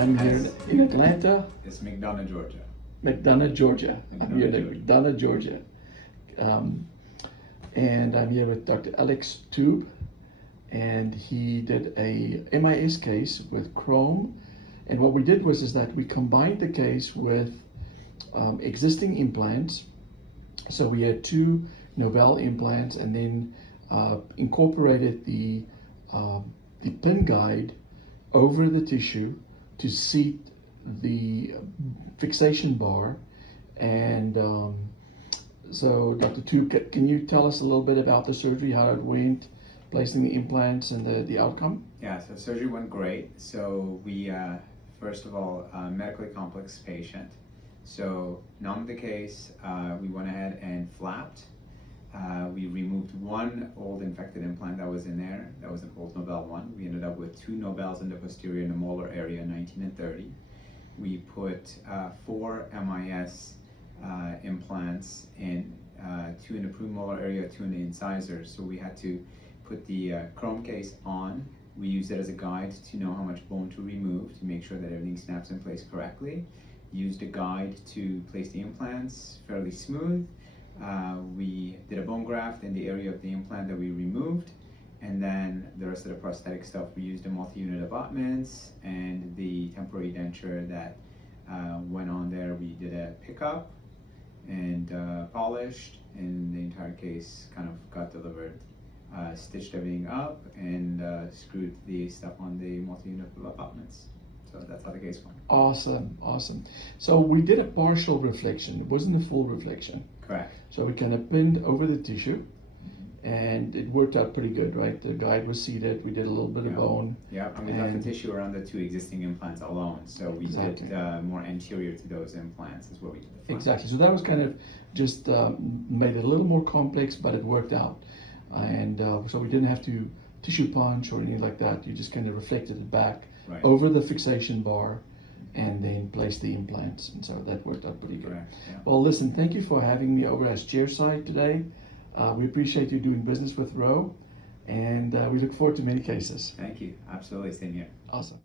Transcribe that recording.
I'm here in Atlanta. It's McDonough, Georgia. McDonough, Georgia. I'm here in Georgia. McDonough, Georgia. And I'm here with Dr. Alex Toub, and he did a MIS case with CHROME. And what we did is that we combined the case with existing implants. So we had two Nobel implants, and then incorporated the pin guide over the tissue to seat the fixation bar. And so Dr. Toub, can you tell us a little bit about the surgery, how it went, placing the implants and the outcome? Yeah, so surgery went great. So we, first of all, medically complex patient. So numbed the case, we went ahead and flapped. We removed one old infected implant that was in there. That was an old Nobel one. We ended up with two Nobels in the posterior and the molar area, 19 and 30. We put 4 MIS implants in, 2 in the premolar area, 2 in the incisors. So we had to put the CHROME case on. We used it as a guide to know how much bone to remove to make sure that everything snaps in place correctly. Used a guide to place the implants fairly smooth. We did a bone graft in the area of the implant that we removed, and then the rest of the prosthetic stuff, we used the multi-unit abutments and the temporary denture that went on there. We did a pickup and polished, and the entire case kind of got delivered. Stitched everything up and screwed the stuff on the multi-unit abutments. So that's how the case went. Awesome, awesome. So we did a partial reflection. It wasn't a full reflection. Correct. So we kind of pinned over the tissue, and it worked out pretty good, right? The guide was seated. We did a little bit of bone. Yeah, and we left the tissue around the 2 existing implants alone. So we did more anterior to those implants is what we did. Exactly. So that was kind of just made it a little more complex, but it worked out. And so we didn't have to tissue punch or anything like that. You just kind of reflected it back over the fixation bar and then placed the implants. And so that worked out pretty good. Yeah. Well, listen, thank you for having me over as chairside today. We appreciate you doing business with Roe, and we look forward to many cases. Thank you. Absolutely. Same here. Awesome.